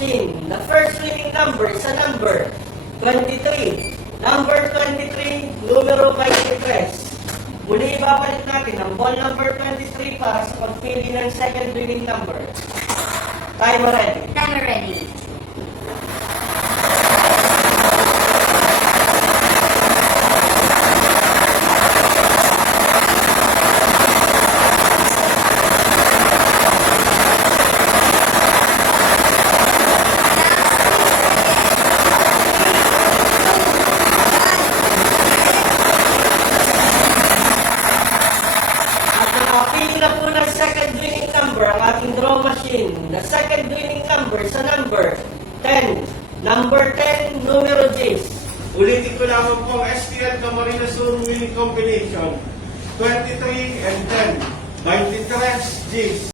machine. The first winning number is a number 23. Number 23, numero 23. Muli ibabalik natin ang ball number 23 para sa pagpili ng second winning number. Timer ready. Timer ready. Nakapili na po ng second winning number ang ating draw machine. The second winning number sa number 10. Number 10, numero 10. Ulitin ko lamang po ang STL Camarines Sur winning combination. 23 and 10. 23 Gs.